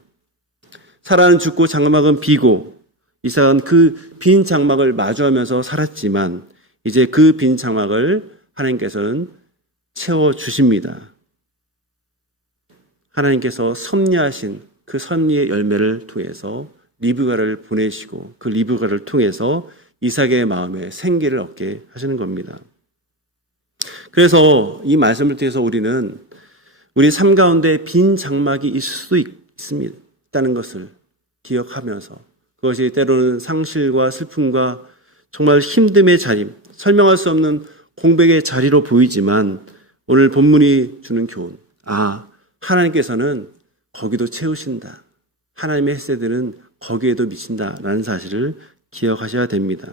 사라는 죽고 장막은 비고 이삭은 그 빈 장막을 마주하면서 살았지만 이제 그 빈 장막을 하나님께서는 채워주십니다. 하나님께서 섭리하신 그 섭리의 열매를 통해서 리브가를 보내시고 그 리브가를 통해서 이삭의 마음에 생기를 얻게 하시는 겁니다. 그래서 이 말씀을 통해서 우리는 우리 삶 가운데 빈 장막이 있을 수도 있다는 것을 기억하면서 그것이 때로는 상실과 슬픔과 정말 힘듦의 자리, 설명할 수 없는 공백의 자리로 보이지만 오늘 본문이 주는 교훈, 하나님께서는 거기도 채우신다. 하나님의 헤세드는 거기에도 미친다라는 사실을 기억하셔야 됩니다.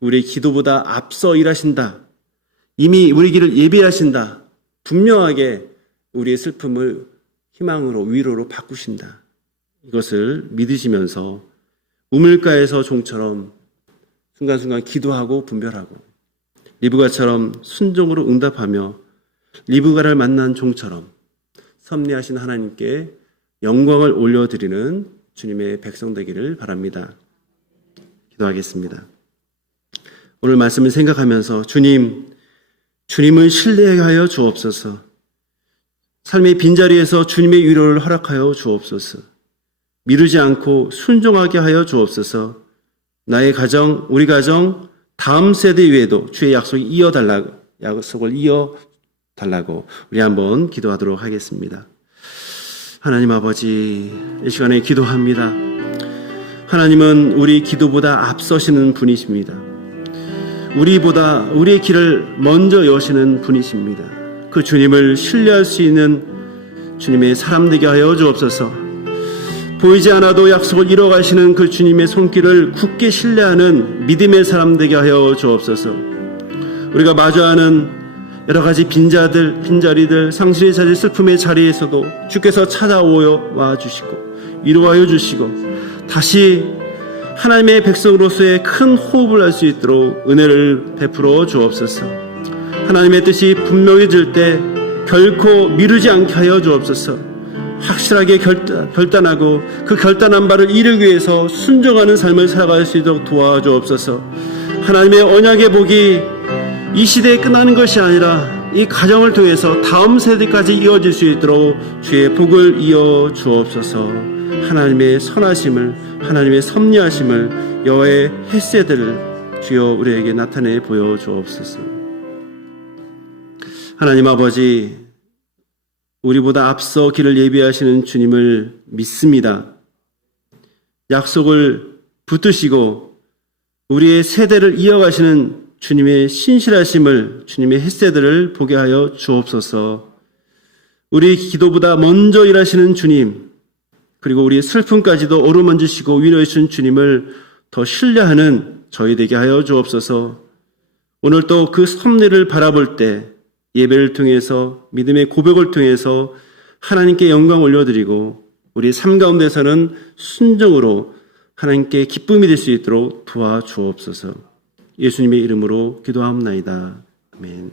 우리의 기도보다 앞서 일하신다. 이미 우리 길을 예비하신다. 분명하게 우리의 슬픔을 희망으로 위로로 바꾸신다. 이것을 믿으시면서 우물가에서 종처럼 순간순간 기도하고 분별하고 리브가처럼 순종으로 응답하며 리브가를 만난 종처럼 섭리하신 하나님께 영광을 올려드리는 주님의 백성 되기를 바랍니다. 기도하겠습니다. 오늘 말씀을 생각하면서 주님을 신뢰하여 주옵소서. 삶의 빈자리에서 주님의 위로를 허락하여 주옵소서. 미루지 않고 순종하게 하여 주옵소서. 나의 가정, 우리 가정, 다음 세대 위에도 주의 약속을 이어달라고 우리 한번 기도하도록 하겠습니다. 하나님 아버지, 이 시간에 기도합니다. 하나님은 우리 기도보다 앞서시는 분이십니다. 우리의 길을 먼저 여시는 분이십니다. 그 주님을 신뢰할 수 있는 주님의 사람 되게 하여 주옵소서. 보이지 않아도 약속을 이뤄가시는 그 주님의 손길을 굳게 신뢰하는 믿음의 사람 되게 하여 주옵소서. 우리가 마주하는 여러 가지 빈자리들, 상실의 자리, 슬픔의 자리에서도 주께서 찾아와 주시고 위로하여 주시고 다시 하나님의 백성으로서의 큰 호흡을 할 수 있도록 은혜를 베풀어 주옵소서. 하나님의 뜻이 분명해질 때 결코 미루지 않게 하여 주옵소서. 확실하게 결단하고 그 결단한 바를 이루기 위해서 순종하는 삶을 살아갈 수 있도록 도와주옵소서. 하나님의 언약의 복이 이 시대에 끝나는 것이 아니라 이 가정을 통해서 다음 세대까지 이어질 수 있도록 주의 복을 이어 주옵소서. 하나님의 선하심을, 하나님의 섭리하심을, 여호와의 헤세드를 주여 우리에게 나타내 보여 주옵소서. 하나님 아버지, 우리보다 앞서 길을 예비하시는 주님을 믿습니다. 약속을 붙드시고 우리의 세대를 이어가시는 주님의 신실하심을, 주님의 헤세드를 보게 하여 주옵소서. 우리 기도보다 먼저 일하시는 주님, 그리고 우리의 슬픔까지도 어루만지시고 위로해 주신 주님을 더 신뢰하는 저희 되게 하여 주옵소서. 오늘 또 그 섭리를 바라볼 때 예배를 통해서 믿음의 고백을 통해서 하나님께 영광 올려드리고 우리 삶 가운데서는 순종으로 하나님께 기쁨이 될 수 있도록 도와주옵소서. 예수님의 이름으로 기도하옵나이다. 아멘.